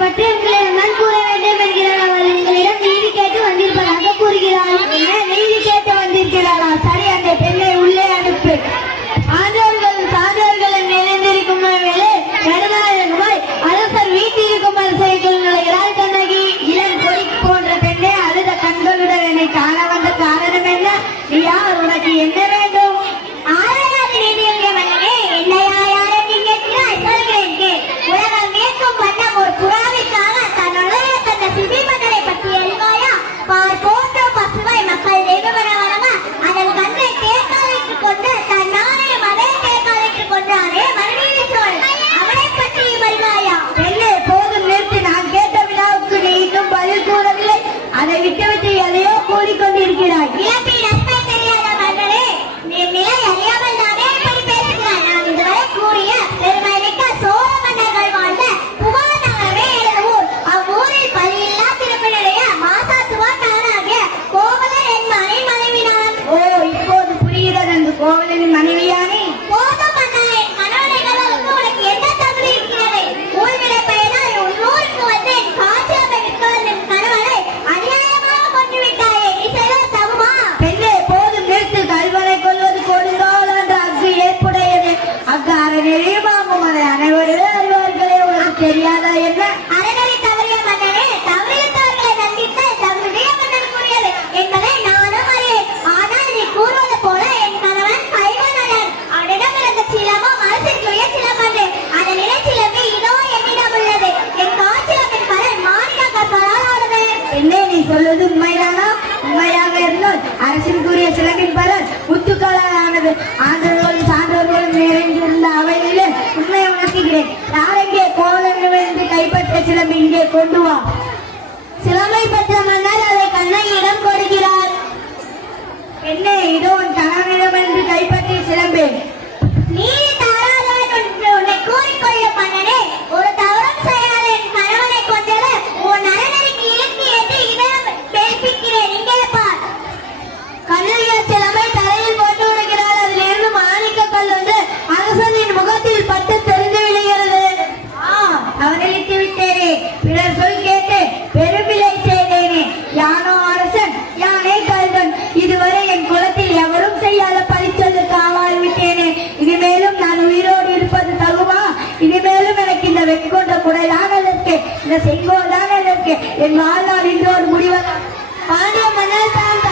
பற்றி உங்களிடம் நான் கூற வேண்டும் என்கிறார். அவர் உங்களிடம் நீதி கேட்டு வந்திருப்பதாக கூறுகிறார். என்ன நீதி கேட்டு வந்திருக்கிறாரா? சரி, அந்த பெண்ணை உள்ளே அனுப்பு. ஆண்டவர்களும் சான்றோர்களும் நிறைந்திருக்கும் வேலை 20,000 ரூபாய் அரசர் வீட்டில் இருக்கும் அரசைக்குள் நுழைகிறார் கண்ணகி. இளம் கொடி போன்ற பெண்ணை அழுத கண்களுடன் என்னை காண வந்த காரணம் என்ன? நீ யார்? உனக்கு என்ன வேண்டும்? அதை விட்டுவிட்டு எதையோ கூறிக்கொண்டிருக்கிறாய். கோவலனின் மனைவியானே? தெரியாதா என்ன? அறநெறி தவறிய மன்னனே, தவறியவர்களை தண்டித்து தகுதிய மன்னன் கூறியது என்பதை நானும் அறியேன். ஆனால் நீ கூறுவது போல என் கணவன் கைவனன். அவனிடம் இருந்த சிலமும் அரசிற்குரிய சிலமன்று. அதன் இடைச்சிலம்பு இதோ என்னிடம் உள்ளது. என் காட்சிலம்பின் பலன் மாநிலங்கள் பலாலானது. என்ன நீ சொல்வது உண்மைதானா? உண்மையாக இருந்தால் அரசிற்குரிய சிலம்பின் பலன் முத்துக்களானது. ஆண்டவர்களும் சான்றோர்களும் நிறைந்திருந்த அவையிலே உண்மையை உணர்த்துகிறேன். யாரெங்கே கோவலனிடமிருந்து கைப்பற்ற சிலம்பு இங்கே கொண்டு வா. சிலம்பை பெற்ற மன்னர் அதை கண்ணகியிடம் கொடுக்கிறார். என்ன இதோ உன் கணவனிடமிருந்து கைப்பற்றிய சிலம்பு. நீ உன்னை கூறிக்கொள்ள மன்னனே, ஒரு தவறும் செய்யாத என் கணவனை கொண்டது உன் அரணருக்கு இலக்கு என்று இடம் பேசிக்கிறேன். இங்கே பார். கண்ணகிய சிலம்பை தலையில் போட்டு விடுகிறார். அதிலிருந்து மாணிக்க கல் வந்து அரசனின் முகத்தில் பட்டு தெரிந்து விடுகிறது. அவனளித்து விட்டேனே, பிறர் சொல் கேட்டு பெருமிலை செய்தேனே. யானோ அரசன், யானே கல்வன். இதுவரை என் குலத்தில் எவரும் செய்யாத பழிச்சொல்லுக்கு ஆவாறு விட்டேனே. இனிமேலும் நான் உயிரோடு இருப்பது தகுமா? இனிமேலும் எனக்கு இந்த வெட்கொண்ட குடைதான் அதற்கு, இந்த செங்கோல் தான் அதற்கு. என் வாழ்நாள் இன்றோடு முடிவதா? பாண்டிய மன்னர் தான்